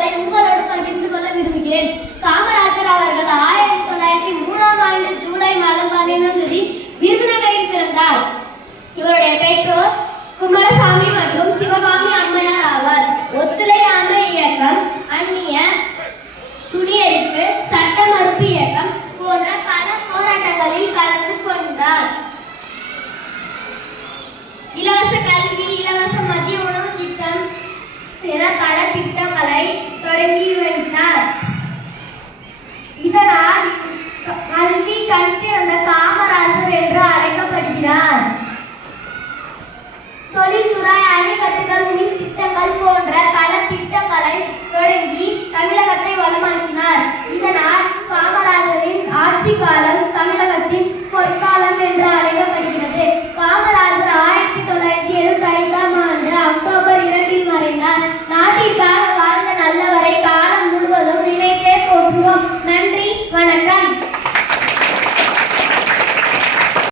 தகவல்களை உங்களோடு பகிர்ந்து கொள்ள விரும்புகிறேன். காமராஜர் அவர்கள் 1903 ஜூலை மாதம் 12 விருதுநகரில் பிறந்தார். இவருடைய பெற்றோர் குமாரசாமி மற்றும் சிவகாமி அம்மையார் ஆவார். ஒத்துழையாமை இயக்கம், அந்நிய குடியேறிப்பு, சட்ட மறுப்பு இயக்கம் போன்ற பல போராட்டங்களில் கலந்து கொண்டார். இலவச கல்வி, இலவச